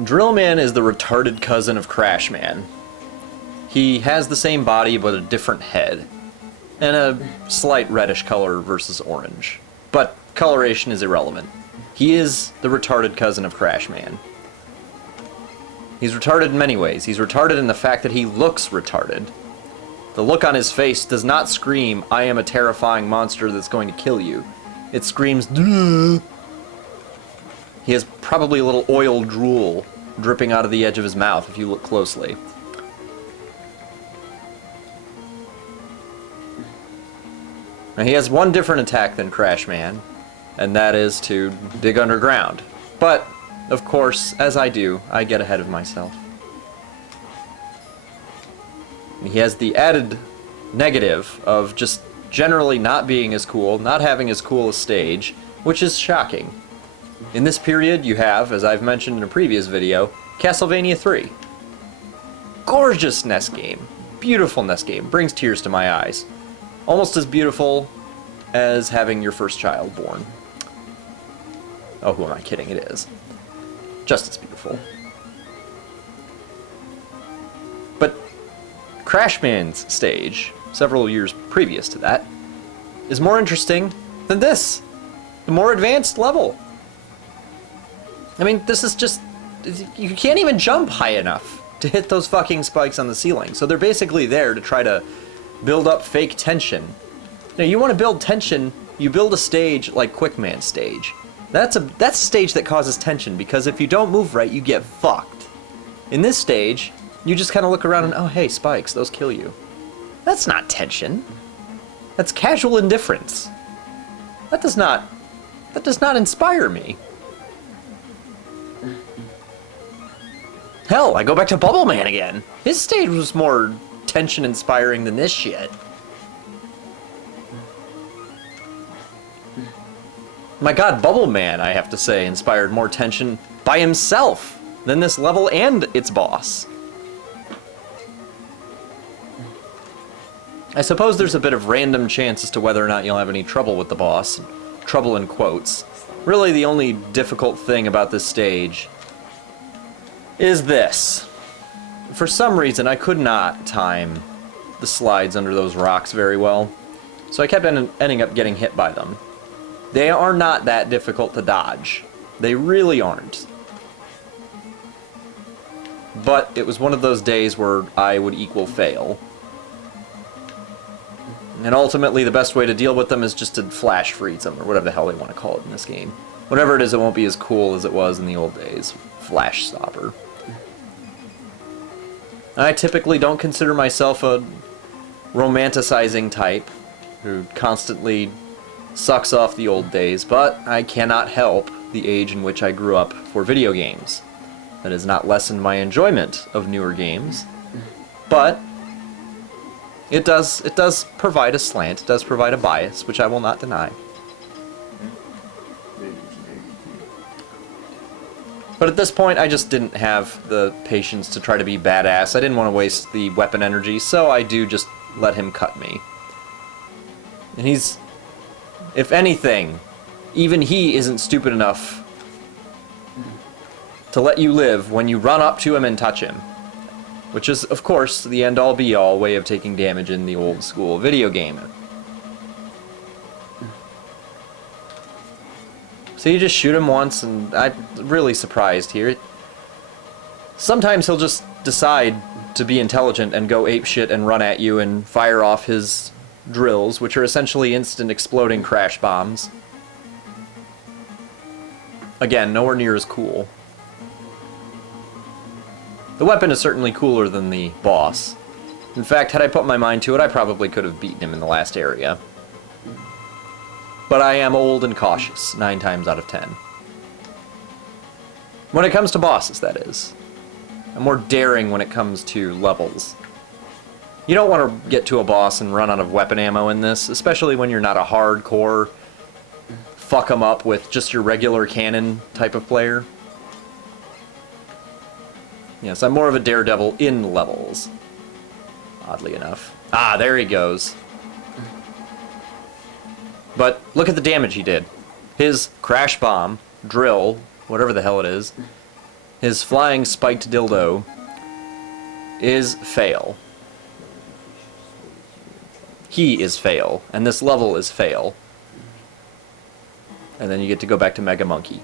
Drillman is the retarded cousin of Crashman. He has the same body but a different head, and a slight reddish color versus orange. But coloration is irrelevant. He is the retarded cousin of Crashman. He's retarded in many ways. He's retarded in the fact that he looks retarded. The look on his face does not scream, "I am a terrifying monster that's going to kill you." It screams, "Duh." He has probably a little oil drool dripping out of the edge of his mouth if you look closely. Now, he has one different attack than Crashman, and that is to dig underground. But, of course, as I do, I get ahead of myself. He has the added negative of just generally not being as cool, not having as cool a stage, which is shocking. In this period, you have, as I've mentioned in a previous video, Castlevania 3. Gorgeous NES game. Beautiful NES game. Brings tears to my eyes. Almost as beautiful as having your first child born. Oh, who am I kidding? It is. Just as beautiful. But Crashman's stage, several years previous to that, is more interesting than this. The more advanced level. I mean, this is just... You can't even jump high enough to hit those fucking spikes on the ceiling. So they're basically there to try to build up fake tension. Now, you want to build tension, you build a stage like Quickman's stage. That's a stage that causes tension, because if you don't move right, you get fucked. In this stage, you just kind of look around and, oh, hey, spikes, those kill you. That's not tension. That's casual indifference. That does not inspire me. Hell, I go back to Bubble Man again. His stage was more tension-inspiring than this shit. My god, Bubble Man, I have to say, inspired more tension by himself than this level and its boss. I suppose there's a bit of random chance as to whether or not you'll have any trouble with the boss. Trouble in quotes. Really, the only difficult thing about this stage is this. For some reason, I could not time the slides under those rocks very well, so I kept ending up getting hit by them. They are not that difficult to dodge. They really aren't. But it was one of those days where I would equal fail. And ultimately, the best way to deal with them is just to flash freeze them, or whatever the hell they want to call it in this game. Whatever it is, it won't be as cool as it was in the old days. Flash stopper. I typically don't consider myself a romanticizing type who constantly sucks off the old days, but I cannot help the age in which I grew up for video games. That has not lessened my enjoyment of newer games, but it does provide a slant, it does provide a bias, which I will not deny. But at this point, I just didn't have the patience to try to be badass. I didn't want to waste the weapon energy, so I do just let him cut me. And he's... If anything, even he isn't stupid enough to let you live when you run up to him and touch him. Which is, of course, the end-all be-all way of taking damage in the old-school video game. So you just shoot him once, and I'm really surprised here. Sometimes he'll just decide to be intelligent and go apeshit and run at you and fire off his drills, which are essentially instant exploding crash bombs. Again, nowhere near as cool. The weapon is certainly cooler than the boss. In fact, had I put my mind to it, I probably could have beaten him in the last area. But I am old and cautious, 9 times out of 10. When it comes to bosses, that is. I'm more daring when it comes to levels. You don't want to get to a boss and run out of weapon ammo in this, especially when you're not a hardcore fuck 'em up with just your regular cannon type of player. Yes, I'm more of a daredevil in levels. Oddly enough. Ah, there he goes. But look at the damage he did. His crash bomb, drill, whatever the hell it is, his flying spiked dildo, is Fail. He is Fail, and this level is Fail. And then you get to go back to Mega Monkey.